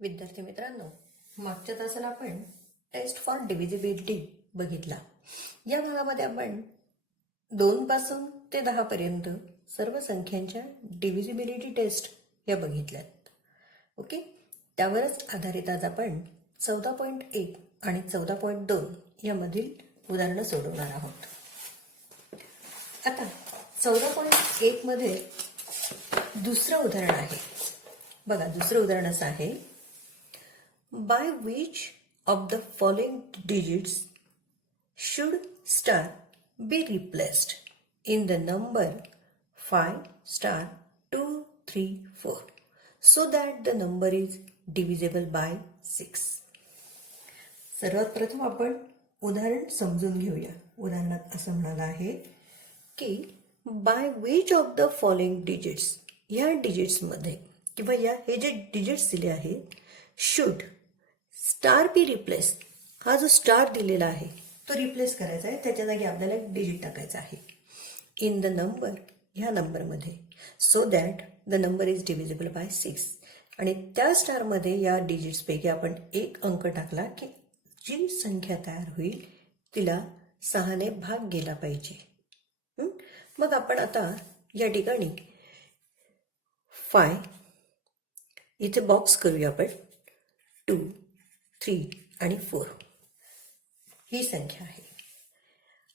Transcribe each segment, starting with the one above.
विद्यार्थी मित्रांनो, मागच्या तासाला आपण टेस्ट फॉर डिव्हिजिबिलिटी बघितला. या भागामध्ये आपण 2 पासून ते 10 पर्यंत सर्व संख्यांच्या डिव्हिजिबिलिटी टेस्ट या बघितल्यात. ओके, त्यावरच आधारित आज आपण 14.1 आणि 14.2 यामधील उदाहरणं सोडवणार आहोत. आता 14.1 मध्ये दुसरं उदाहरण आहे. बघा, दुसरं उदाहरण असं आहे, by which of the following digits should star be replaced in the number 5 star 2 3 4 so that the number is divisible by 6. सर्वात प्रथम आपण उदाहरण समजून घेऊया. उदाहरणात असं म्हणालं आहे की by which of the following digits, ह्या डिजिट्समध्ये किंवा हे जे डिजिट्स दिले आहेत, शुड स्टार बी रिप्लेस, हा जो स्टार दिलेला आहे तो रिप्लेस करायचा आहे, त्याच्या जागी आपल्याला एक डिजिट टाकायचा आहे इन द नंबर, ह्या नंबरमध्ये, so that the number is divisible bye 6. आणि त्या स्टारमध्ये या डिजिट्सपैकी आपण एक अंक टाकला की जी संख्या तयार होईल तिला 6ने भाग गेला पाहिजे. मग आपण आता या ठिकाणी 5 इथे बॉक्स करूया आपण. 2 3 आणि 4 ही संख्या आहे.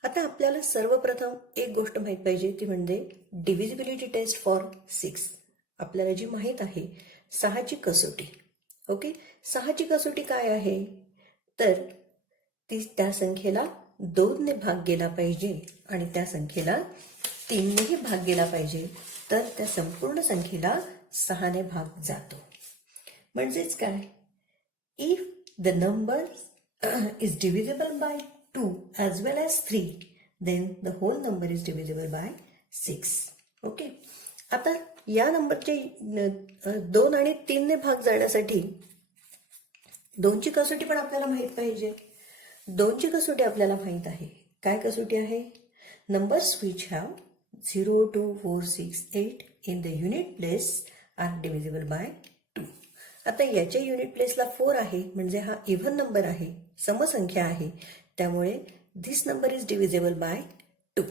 आता आपल्याला सर्वप्रथम एक गोष्ट माहीत पाहिजे, ती म्हणजे डिव्हिजिबिलिटी टेस्ट फॉर 6. आपल्याला जी माहीत आहे 6ची कसोटी. ओके, 6ची कसोटी काय आहे, तर ती त्या संख्येला 2ने भाग गेला पाहिजे आणि त्या संख्येला 3नेही भाग गेला पाहिजे, तर त्या संपूर्ण संख्येला 6ने भाग जातो. म्हणजेच काय, if the number is divisible by 2 as well as 3, then the whole number is divisible by 6. Okay, आता या नंबरचे 2 आणि 3ने भाग जाण्यासाठी 2ची कसोटी पण आपल्याला माहित पाहिजे. 2ची कसोटी आपल्याला माहित आहे. काय कसोटी आहे? Numbers which have 0 2 4 6 8 in the unit place are divisible by 2. आता याच्या युनिट प्लेसला 4 आहे, म्हणजे हा इव्हन नंबर आहे, समसंख्या आहे, त्यामुळे this number is divisible bye 2.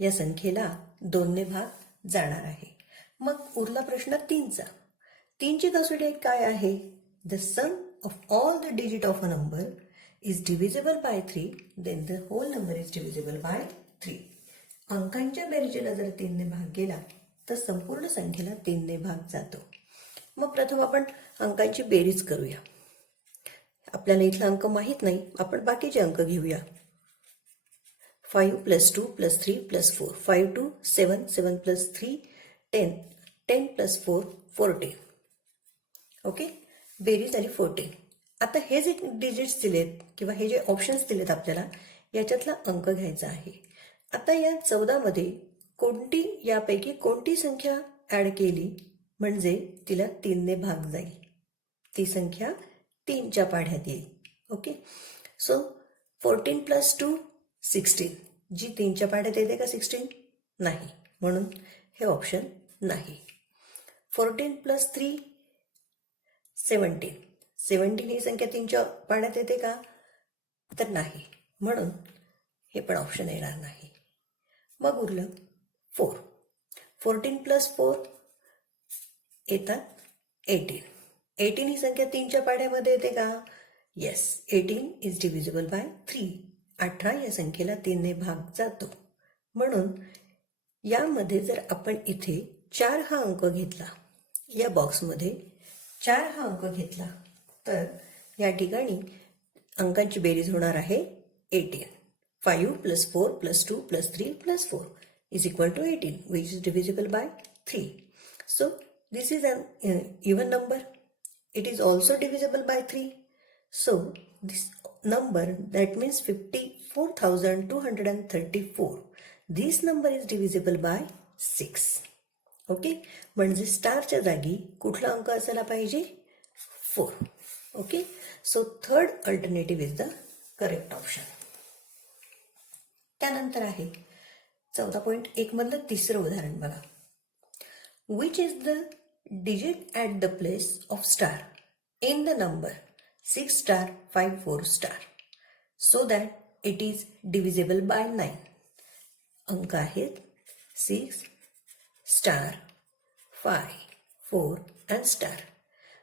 या संख्येला 2ने भाग जाणार आहे. मग उरला प्रश्न 3चा. 3ची कसोटी काय आहे? The sum of all the digit of a number is divisible by 3, then the whole number is divisible by 3. अंकांच्या बेरजेला जर 3ने भाग गेला तर संपूर्ण संख्येला 3ने भाग जातो. मग प्रथम आपण अंकांची बेरीज करूया. आपल्याला इथला अंक माहित नाही, आपण बाकीचे अंक घेऊया. 5 + 2 + 3 + 4, 5 2 7 7 + 3 10 10 + 4 14. ओके, बेरीज झाली 14. आता हे जे डिजिट्स दिलेत किंवा हे जे ऑप्शन्स दिलेत आपल्याला, याच्यातला अंक घ्यायचा आहे. आता या 14 मध्ये यापैकी कोणती संख्या ऍड केली म्हणजे तिला 3ने भाग जाईल, ती संख्या 3च्या पाढ्यात येईल. ओके, सो 14 + 2 16, जी 3च्या पाढ्यात येते का 16? नाही, म्हणून हे ऑप्शन नाही. 14 + 3 17, 17 ही संख्या 3च्या पाढ्यात येते का? तर नाही, म्हणून हे पण ऑप्शन येणार नाही. मग उरलं 4. 14 + 4 येतात 18. 18 ही संख्या 3च्या पाढ्यामध्ये येते का? Yes, 18 is divisible by 3. 18 या संख्येला 3ने भाग जातो. म्हणून यामध्ये जर आपण इथे 4 हा अंक घेतला, या बॉक्समध्ये 4 हा अंक घेतला, तर या ठिकाणी अंकांची बेरीज होणार आहे 18. 5 + 4 + 2 + 3 + 4 is equal to 18, which is divisible by 3. So this is an even number. It is also divisible by 3. So this number, that means 54,234, this number is divisible by 6. Okay, म्हणजे स्टारच्या जागी कुठला अंक असायला पाहिजे? 4. Okay, so third alternative is the correct option. त्यानंतर आहे 14.1 मधलं तिसरं उदाहरण बघा. Which is the digit at the place of star in the number 6 star 5 4 star so that it is divisible by 9. अंक आहेत 6 स्टार 5 4 and स्टार.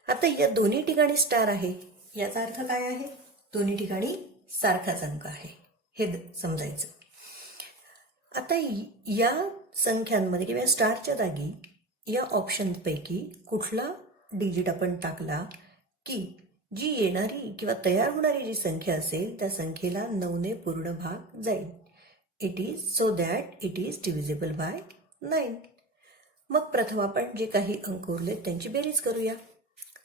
आता या दोन्ही ठिकाणी स्टार आहे, याचा अर्थ काय आहे? दोन्ही ठिकाणी सारखाच अंक आहे हे समजायचं. आता या संख्यांमध्ये किंवा स्टारच्या जागी या ऑप्शनपैकी कुठला डिजिट आपण टाकला की जी येणारी किंवा तयार होणारी जी संख्या असेल त्या संख्येला 9 ने पूर्ण भाग जाईल. It is so that it is divisible by 9. मग प्रथम आपण जे काही अंक उरलेत त्यांची बेरीज करूया.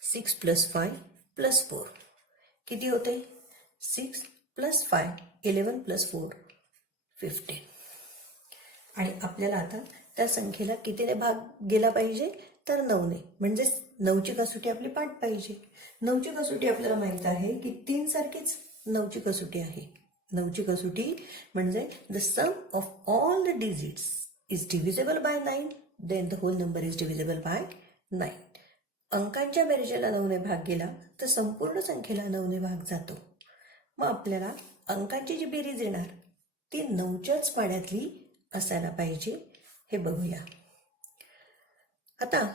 6 + 5 + 4 किती होते? 6 + 5 11 + 4 15. आणि आपल्याला आता त्या संख्येला कितीने भाग गेला पाहिजे? तर 9 ने. म्हणजे 9ची कसोटी आपली पाठ पाहिजे. 9ची कसोटी आपल्याला माहित आहे की 3 सारखीच 9ची कसोटी आहे. 9ची कसोटी म्हणजे the sum of all the digits is divisible by 9 then the whole number is divisible by 9. अंकांच्या बेरजेला 9 ने भाग गेला तर संपूर्ण संख्येला 9 ने भाग जातो. मग आपल्याला अंकांची जी बेरीज येणार ती 9च्याच पाड्यातली असायला पाहिजे हे बघूया. आता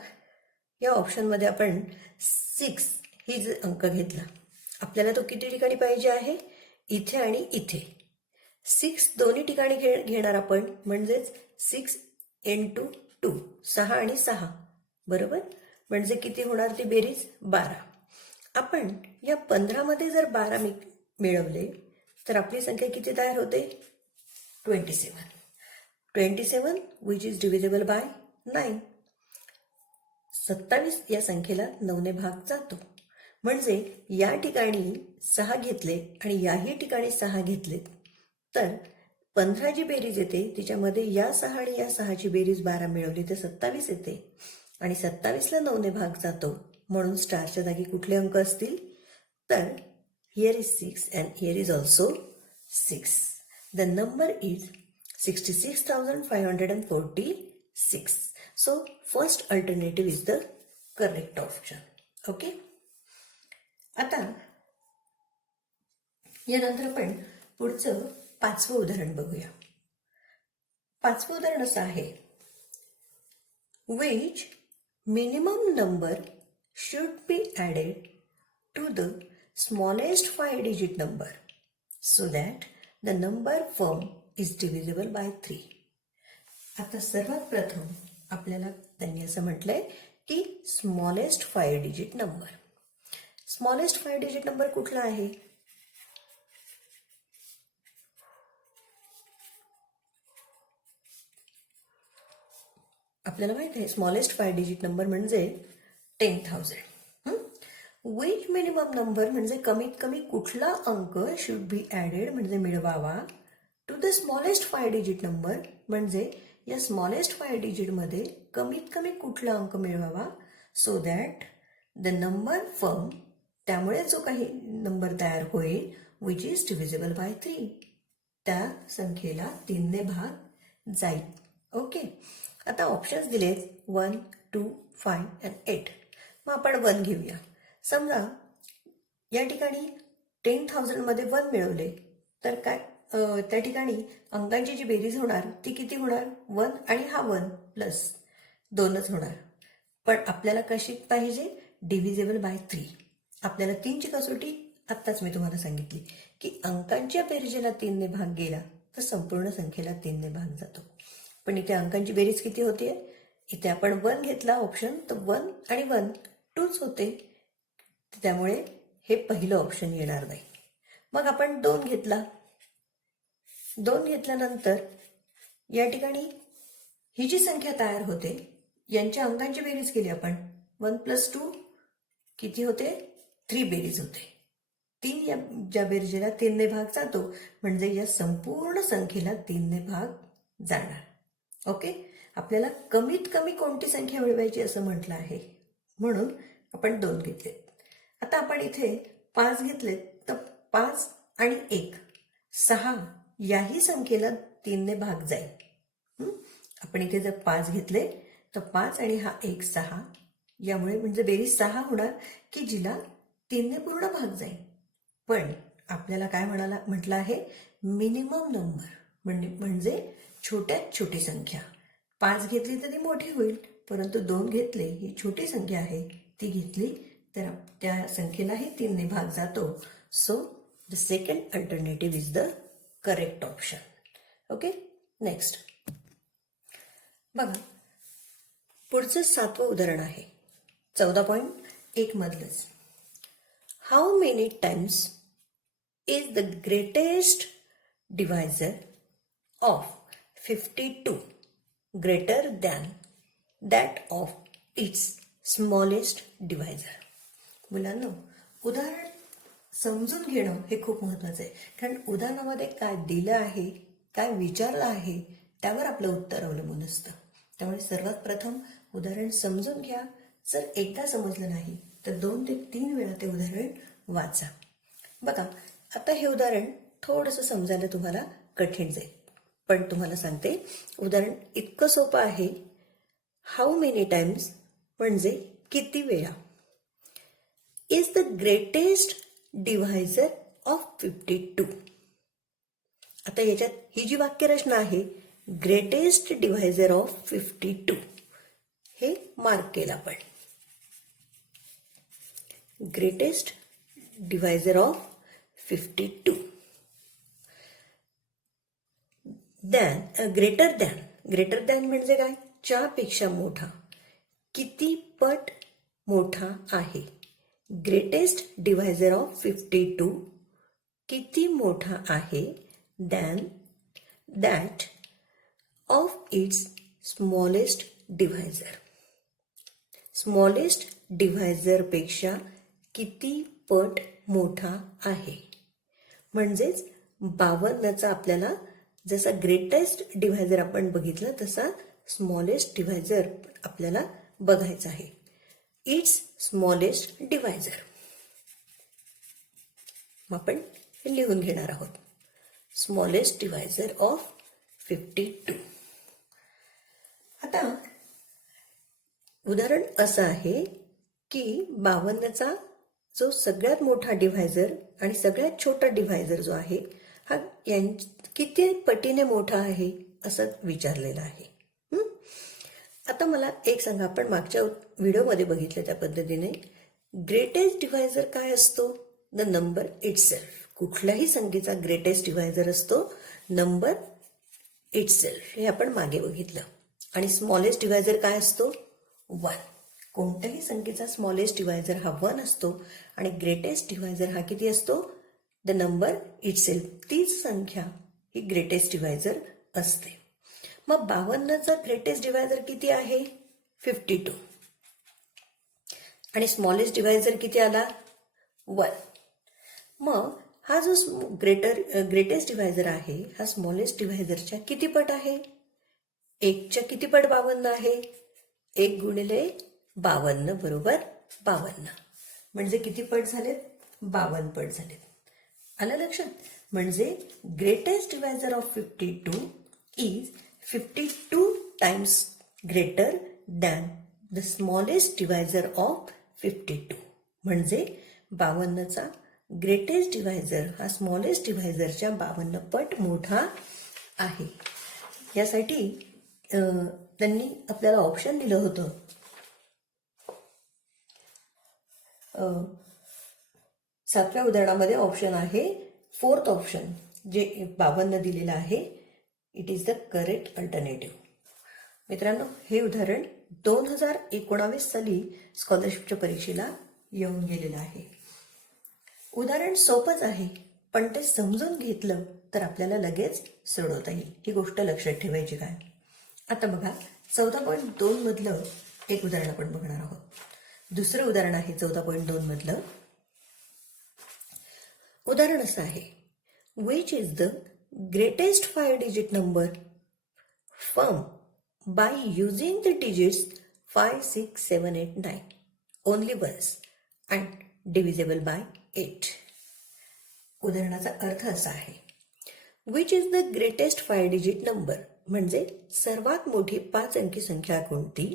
या ऑप्शनमध्ये आपण 6 ही जो अंक घेतला आपल्याला तो किती ठिकाणी पाहिजे आहे? इथे आणि इथे. 6 दोन्ही ठिकाणी घेणार आपण म्हणजेच 6 × 2 6 आणि 6 बरोबर. म्हणजे किती होणार ती बेरीज? 12. आपण या 15 मध्ये जर 12 मिळवले तर आपली संख्या किती तयार होते? 27. 27 which is divisible by 9. 27 या संख्येला 9 ने भाग जातो. म्हणजे या ठिकाणी 6 घेतले आणि याही ठिकाणी 6 घेतले तर 15 जी बेरीज येते तिच्यामध्ये या 6 आणि या 6ची बेरीज 12 मिळवली तर 27 येते. आणि 27ला 9 ने भाग जातो म्हणून स्टारच्या जागी कुठले अंक असतील? तर here is 6 and here is also 6. The number is 66,546. So first alternative is the correct option. Okay. आता यानंतर आपण पुढचं 5वं उदाहरण बघूया. 5वं उदाहरण असं आहे. Which minimum number should be added to the smallest 5-digit number so that the number form is divisible by 3. आता सर्वात प्रथम आपल्याला त्यांनी असं म्हटलंय की smallest 5 digit number. Smallest 5 digit number कुठला आहे? आपल्याला माहित आहे स्मॉलेस्ट 5 डिजिट नंबर म्हणजे 10,000. विच मिनिमम नंबर म्हणजे कमीत कमी कुठला अंक शुड बी ॲडेड म्हणजे मिळवावा to the smallest 5 digit number म्हणजे या स्मॉलेस्ट 5 डिजिट मध्ये कमीत कमी कुठला अंक मिळवावा so that the number form त्यामुळे जो काही नंबर तयार होईल विच इज डिव्हिजिबल बाय 3 त्या संख्येला 3 ने भाग जाईल. ओके. आता ऑप्शन्स दिलेत 1 2 5 and 8. मग आपण 1 घेऊया. समजा या ठिकाणी 10,000 मध्ये 1 मिळवले तर काय त्या ठिकाणी अंकांची जी बेरीज होणार ती किती होणार? 1 आणि हा 1 प्लस 2च होणार. पण आपल्याला कशी पाहिजे? Divisible by 3. आपल्याला 3ची कसोटी आत्ताच मी तुम्हाला सांगितली की अंकांच्या बेरजेला 3 ने भाग गेला तर संपूर्ण संख्येला 3 ने भाग जातो. पण इथे अंकांची बेरीज किती होतीये? इथे आपण 1 घेतला ऑप्शन तर 1 आणि 1 2च होते. त्यामुळे हे पहिलं ऑप्शन येणार नाही. मग आपण 2 घेतला. 2 घेतल्यानंतर या ठिकाणी ही जी संख्या तयार होते यांच्या अंकांची बेरीज केली आपण 1 + 2 किती होते? 3 बेरीज होते. 3 या ज्या बेरजेला 3 ने भाग जातो म्हणजे या संपूर्ण संख्येला 3 ने भाग जाणार. ओके. आपल्याला कमीत कमी कोणती संख्या मिळवायची असं म्हटलं आहे म्हणून आपण 2 घेतले. आता आपण इथे 5 घेतले तर 5 आणि 1 6 याही संख्येला 3 ने भाग जाईल. आपण इथे जर 5 घेतले तर 5 आणि हा 1 6 यामुळे म्हणजे बेरीज 6 होणार की जिला 3ने पूर्ण भाग जाईल. पण आपल्याला काय म्हटलं आहे, मिनिमम नंबर म्हणजे छोट्यात छोटी संख्या. 5 घेतली तर ती मोठी होईल, परंतु 2 घेतले ही छोटी संख्या आहे, ती घेतली तर त्या संख्येलाही 3ने भाग जातो. So the second alternative is the correct option. Okay, next बघा, पुढचं 7वं उदाहरण आहे 14.1 मधलंच. How many times is the greatest divisor of 52 greater than that of its smallest divisor. मुलांनो, उदाहरण समजून घेणं हे खूप महत्वाचं आहे, कारण उदाहरणामध्ये काय दिलं आहे, काय विचारलं आहे, त्यावर आपलं उत्तर अवलंबून असतं. त्यामुळे सर्वात प्रथम उदाहरण समजून घ्या. जर एकदा समजलं नाही तर 2 ते 3 वेळा ते उदाहरण वाचा. बघा, आता हे उदाहरण थोडंसं समजायला तुम्हाला कठीण जाईल, पण तुम्हाला सांगते उदाहरण इतकं सोपं आहे. हाऊ मेनी टाइम्स म्हणजे किती वेळा, is the greatest divisor of 52. आता याच्यात ही जी वाक्यरचना आहे, ग्रेटेस्ट डिव्हायझर ऑफ 52, हे मार्क केलं आपण. Greatest divisor of 52. Greater than म्हणजे काय, च्यापेक्षा मोठा. किती पट मोठा आहे. ग्रेटेस्ट डिव्हायझर ऑफ 52 किती मोठा आहे, than that of its smallest divisor. Smallest divisor पेक्षा किती पट मोठा आहे. म्हणजेच 52चा आपल्याला जसा ग्रेटेस्ट डिव्हायझर आपण बघितलं तसा स्मॉलेस्ट डिव्हायझर आपल्याला बघायचा आहे. इट्स स्मॉलेस्ट डिव्हायझर आपण हे लिहून घेणार आहोत. Smallest divisor of 52. आता उदाहरण असं आहे की 52चा जो सगळ्यात मोठा डिव्हायझर आणि सगळ्यात छोटा डिव्हायझर जो आहे हा किती पटीने मोठा आहे असं विचारलेलं आहे. आता मला एक सांगा, आपण मागच्या व्हिडिओमध्ये बघितलं त्या पद्धतीने ग्रेटेस्ट डिव्हायझर काय असतो, द नंबर इटसेल्फ. कुठल्याही संख्येचा ग्रेटेस्ट डिव्हायझर असतो नंबर इटसेल्फ, हे आपण मागे बघितलं. आणि स्मॉलेस्ट डिव्हायझर काय असतो, 1. कोणत्याही संख्येचा स्मॉलेस्ट डिव्हायझर हा 1 असतो आणि ग्रेटेस्ट डिव्हायझर हा किती असतो, द नंबर इटसेल्फ. तीच संख्या ही ग्रेटेस्ट डिव्हायझर असते. मग 52चा ग्रेटेस्ट डिव्हायझर किती आहे, 52. आणि स्मॉलेस्ट डिव्हायझर किती आला, 1. मग हा जो ग्रेटेस्ट डिव्हायझर आहे हा स्मॉलेस्ट डिव्हायझरच्या किती पट आहे, 1च्या किती पट 52 आहे, 1 गुणिले 52 बरोबर 52. म्हणजे किती पट झालेत, 52 पट झालेत. आलं लक्षात. म्हणजे greatest divisor of 52 is 52 times greater than the smallest divisor of 52. म्हणजे 52चा ग्रेटेस्ट डिव्हायझर हा स्मॉलेस्ट डिव्हायझरच्या 52 पट मोठा आहे. यासाठी त्यांनी आपल्याला ऑप्शन दिलं होतं. 7व्या उदाहरणामध्ये ऑप्शन आहे 4th ऑप्शन, जे 52 दिलेलं आहे. It is the correct alternative. मित्रांनो, हे उदाहरण 2019 साली स्कॉलरशिपच्या परीक्षेला येऊन गेलेलं आहे. उदाहरण सोपंच आहे, पण ते समजून घेतलं तर आपल्याला लगेच सोडवता येईल. ही गोष्ट लक्षात ठेवायची काय. आता बघा, 14.2 मधलं एक उदाहरण आपण बघणार आहोत. दुसरं उदाहरण आहे 14.2 मधलं. उदाहरण असं आहे, which is the greatest 5 digit number form by using the digits 5, 6, 7, 8, 9 only once and divisible by 8. उदाहरणाचा अर्थ असा आहे, which is the greatest 5 digit number म्हणजे सर्वात मोठी 5 अंकी संख्या कोणती,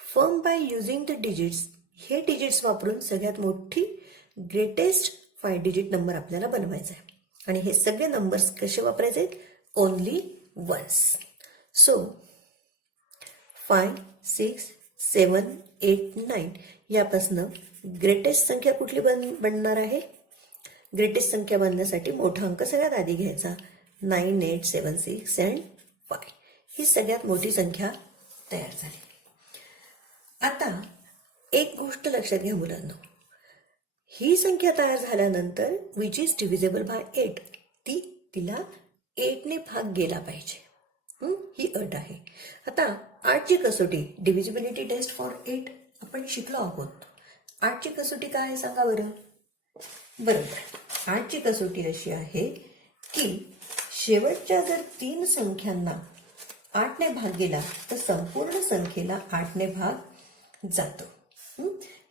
form by using the digits हे डिजिट्स वापरून सगळ्यात मोठी ग्रेटेस्ट 5 डिजिट नंबर आपल्याला बनवायचा आहे. आणि हे सगळे नंबर्स कसे वापरायचे आहेत? Only once. सो 5, 6, 7, 8, 9 यापासनं ग्रेटेस्ट संख्या कुठली बनणार आहे? ग्रेटेस्ट संख्या बनण्यासाठी मोठा अंक सगळ्यात आधी घ्यायचा. 9, 8, 7, 6 अँड 5 ही सगळ्यात मोठी संख्या तयार झाली. आता एक गोष्ट लक्षात घ्या मुलांनो, ही संख्या तयार झाल्यानंतर विच इज डिव्हिजेबल बाय 8 तिला 8 ने भाग गेला पाहिजे. ही अट आहे. आता 8ची कसोटी डिव्हिजिबिलिटी टेस्ट फॉर 8 आपण शिकलो आहोत. 8ची कसोटी काय आहे सांगा बरं? बरोबर, 8ची कसोटी अशी आहे की शेवटच्या जर 3 संख्यांना 8 ने भाग गेला तर संपूर्ण संख्येला 8 ने भाग जातो.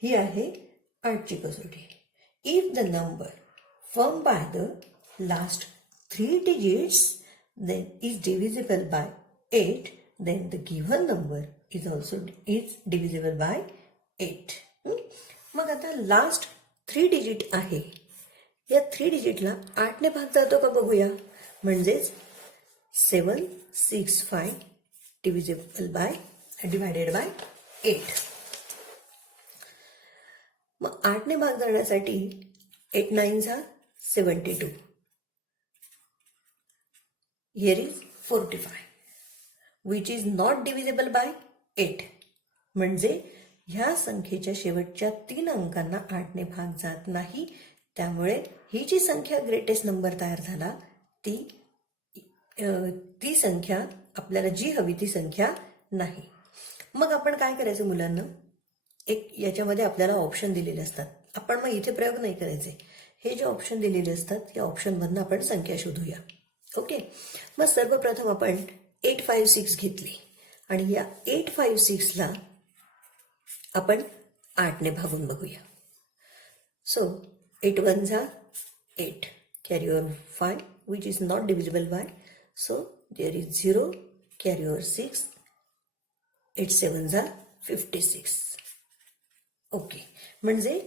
ही आहे 8ची कसोटी. If the number form by the last 3 digits then is divisible by 8, then the given number is divisible by 8. मग आता लास्ट 3 डिजिट आहे, या 3 डिजिटला 8 ने भाग जातो का बघूया. म्हणजेच 7, 6, 5 डिवायडेड बाय 8. मग 8 ने भाग जाण्यासाठी 8 9 72. Here is 45 which is not divisible by 8. म्हणजे ह्या संख्येच्या शेवटच्या 3 अंकांना 8 ने भाग जात नाही. त्यामुळे ही जी संख्या ग्रेटेस्ट नंबर तयार झाला ती संख्या आपल्याला जी हवी ती संख्या नाही. मग आपण काय करायचं मुलांना? एक याच्यामध्ये आपल्याला ऑप्शन दिलेले असतात. आपण मग इथे प्रयोग नाही करायचे. हे जे ऑप्शन दिलेले असतात या ऑप्शनमधनं आपण संख्या शोधूया. ओके, मग सर्वप्रथम आपण 856 घेतली आणि या 856ला आपण 8 ने भागून बघूया. So 8 1 8 carry over 5 which is not divisible by. So there is 0 carry over 6. 8 7 56. Okay, म्हणजे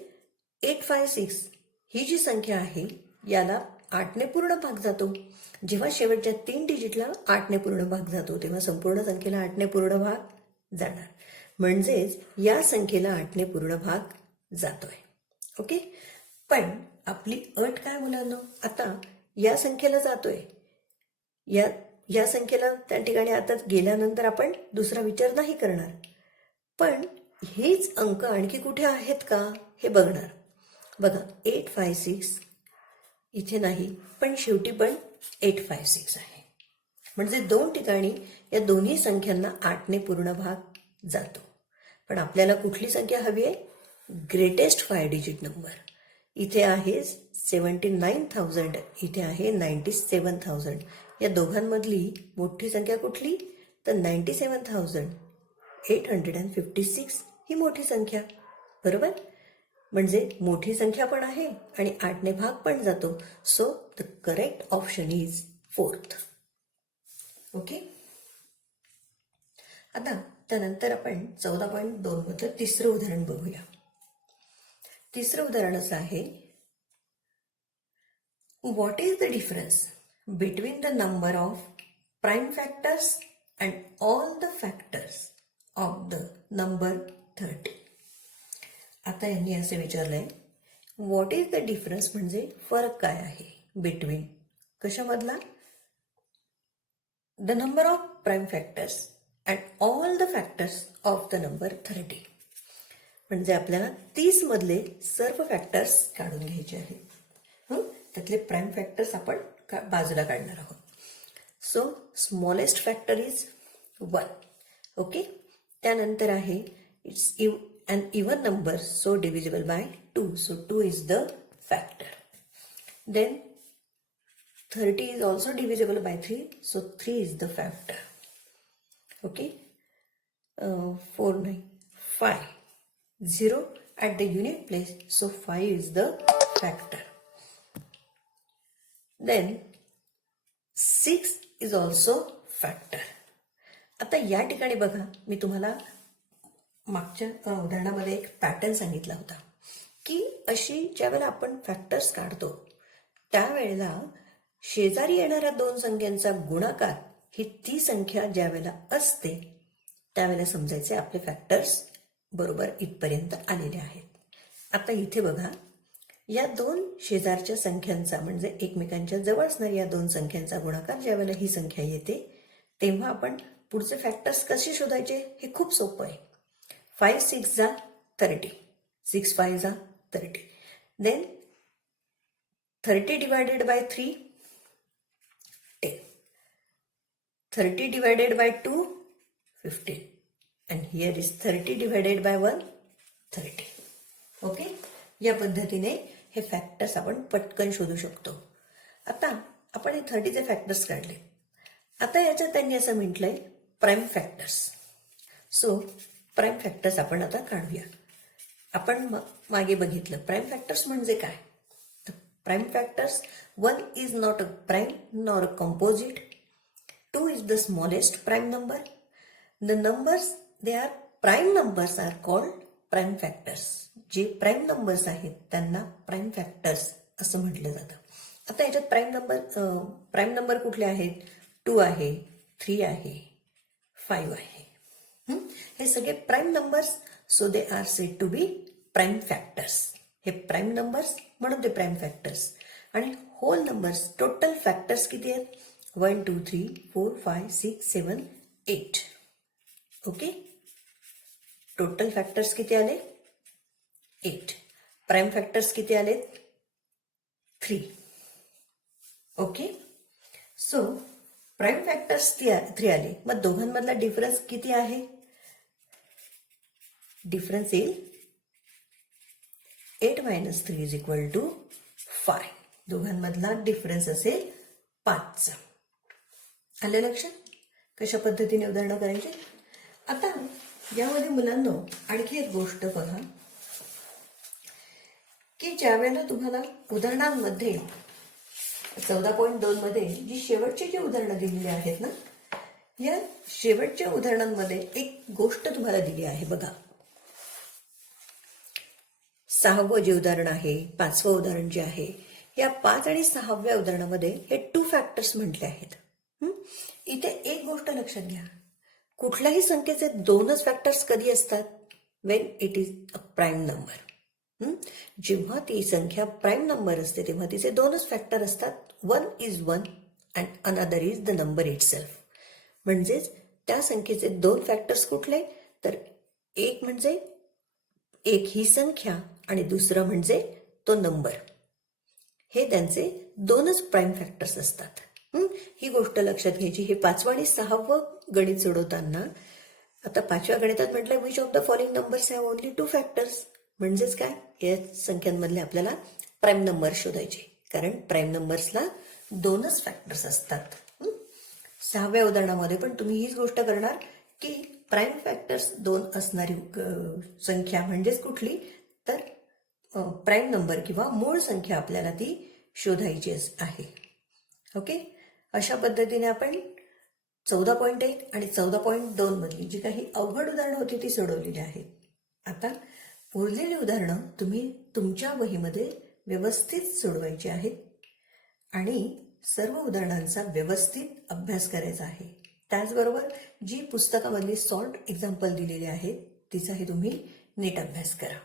856 ही जी संख्या आहे याला 8 ने पूर्ण भाग जातो. जेव्हा शेवटच्या 3 डिजिटला 8 ने पूर्ण भाग जातो तेव्हा संपूर्ण संख्येला 8 ने पूर्ण भाग जाणार. म्हणजेच या संख्येला 8 ने पूर्ण भाग जातोय. ओके, पण आपली अट काय मुलांनो? आता या संख्येला जातोय, या संख्येला त्या ठिकाणी आता गेल्यानंतर आपण दुसरा विचार नाही करणार. पण हेच अंक आणखी कुठे आहेत का हे बघणार. बघा 856 इथे नाही, पण शेवटी पण 856 आहे. म्हणजे 2 ठिकाणी या दोन्ही संख्यांना 8 ने पूर्ण भाग जातो. पण आपल्याला कुठली संख्या हवी आहे? Greatest 5 digit number. इथे आहे 79,000, इथे आहे 97,000. या दोघांमधली मोठी संख्या कुठली? तर 97,856 ही मोठी संख्या. बरोबर, म्हणजे मोठी संख्या पण आहे आणि 8 ने भाग पण जातो. So the correct option is 4th. Okay, आता त्यानंतर आपण 14.2 मधलं तिसरं उदाहरण बघूया. तिसरं उदाहरण असं आहे, what is the difference between the number of prime factors and all the factors of the number 30. आता यांनी असे विचारलंय, व्हॉट इज द डिफरन्स म्हणजे फरक काय आहे बिटवीन कशामधला? The number of prime factors and all the factors of the number 30. म्हणजे आपल्याला 30 मधले सर्व फॅक्टर्स काढून घ्यायचे आहेत. त्यातले प्राईम फॅक्टर्स आपण बाजूला काढणार आहोत. So smallest factor is 1. Okay, त्यानंतर आहे it's an even number so divisible by 2, so 2 is the factor. Then 30 is also divisible by 3, so 3 is the factor. Okay, 4 9 5 0 at the unit place, so 5 is the factor. Then 6 is also factor. आता या ठिकाणी बघा, मी तुम्हाला मागच्या उदाहरणामध्ये एक pattern सांगितला होता की अशी ज्यावेळेला आपण फॅक्टर्स काढतो त्यावेळेला शेजारी येणाऱ्या दोन संख्यांचा गुणाकार ही ती संख्या ज्यावेळेला असते त्यावेळेला समजायचे आपले फॅक्टर्स बरोबर इथपर्यंत आलेले आहेत. आता इथे बघा, या दोन शेजारच्या संख्यांचा म्हणजे एकमेकांच्या जवळ असणाऱ्या या दोन संख्यांचा गुणाकार ज्यावेळेला ही संख्या येते तेव्हा आपण पुढचे फॅक्टर्स कसे शोधायचे हे खूप सोपं आहे. 5 6 जा 30, 6 5 जा 30. Then 30 divided by 3, 10. 30 divided by 2, 15. And here is 30 divided by 1, 30. Okay, या पद्धतीने हे फॅक्टर्स आपण पटकन शोधू शकतो. आता आपण हे 30चे फॅक्टर्स काढले. आता याच्यात त्यांनी असं म्हटलंय prime factors. So prime factors आपण आता काढूया. आपण मागे बघितलं प्राईम फॅक्टर्स म्हणजे काय. Prime factors, 1 is not a prime nor a composite. 2 is the smallest prime number. The numbers they are prime numbers are called prime factors. जे prime numbers आहेत त्यांना प्राईम फॅक्टर्स असं म्हटलं जातं. आता याच्यात प्राईम नंबर कुठले आहेत. 2 आहे, 3 आहे, 5 आहे. हे सगळे prime numbers, so they are said to be prime factors. हे प्राईम नंबर्स म्हणून ते प्राईम फॅक्टर्स. आणि होल नंबर्स टोटल फॅक्टर्स किती आहेत. 1 2 3 4 5 6 7 8. ओके, टोटल फॅक्टर्स किती आले 8. प्राईम फॅक्टर्स किती आले 3. ओके, सो प्राईम फॅक्टर्स 3 आले. मग दोघांमधला डिफरन्स किती आहे. डिफरन्स येईल 8 minus 3 is equal to 5. दोघांमधला डिफरन्स असेल 5. आलं लक्षात कशा पद्धतीने उदाहरणं करायची. आता यामध्ये मुलांनो आणखी एक गोष्ट बघा की ज्या वेळेला तुम्हाला उदाहरणांमध्ये 14.2 मध्ये जी शेवटची जी उदाहरणं दिलेली आहेत ना, या शेवटच्या उदाहरणांमध्ये एक गोष्ट तुम्हाला दिली आहे बघा. 6वं जे उदाहरण आहे, 5वं उदाहरण जे आहे, या 5 आणि 6व्या उदाहरणामध्ये हे 2 फॅक्टर्स म्हटले आहेत. इथे एक गोष्ट लक्षात घ्या, कुठल्याही संख्येचे 2च फॅक्टर्स कधी असतात. Wien it is a prime number. जेव्हा ती संख्या प्राईम नंबर असते तेव्हा तिचे 2च फॅक्टर असतात. 1 is 1 and another is the number itself. म्हणजेच त्या संख्येचे 2 फॅक्टर्स कुठले तर एक म्हणजे एक ही संख्या आणि दुसरं म्हणजे तो नंबर. हे त्यांचे 2च प्राईम फॅक्टर्स असतात. ही गोष्ट लक्षात घ्यायची. हे 5वं आणि 6वं गणित सोडवताना आता 5व्या गणितात म्हटलं which of the following numbers have only 2 factors. म्हणजेच काय, या संख्यांमधले आपल्याला प्राईम नंबर शोधायचे कारण प्राईम नंबर्सला 2च फॅक्टर्स असतात. 6व्या उदाहरणामध्ये पण तुम्ही हीच गोष्ट करणार की प्राईम फॅक्टर्स 2 असणारी संख्या म्हणजेच कुठली तर प्राईम नंबर किंवा मूळ संख्या आपल्याला ती शोधायची आहे. ओके, अशा पद्धतीने आपण 14.1 आणि 14.2 मधली जी काही अवघड उदाहरणं होती ती सोडवलेली आहेत. आता उरलेली उदाहरणं तुम्ही तुमच्या वहीमध्ये व्यवस्थित सोडवायची आहेत आणि सर्व उदाहरणांचा व्यवस्थित अभ्यास करायचा आहे. त्याचबरोबर जी पुस्तकामधली सॉल्ट एक्झाम्पल दिलेली आहेत तिचाही तुम्ही नीट अभ्यास करा.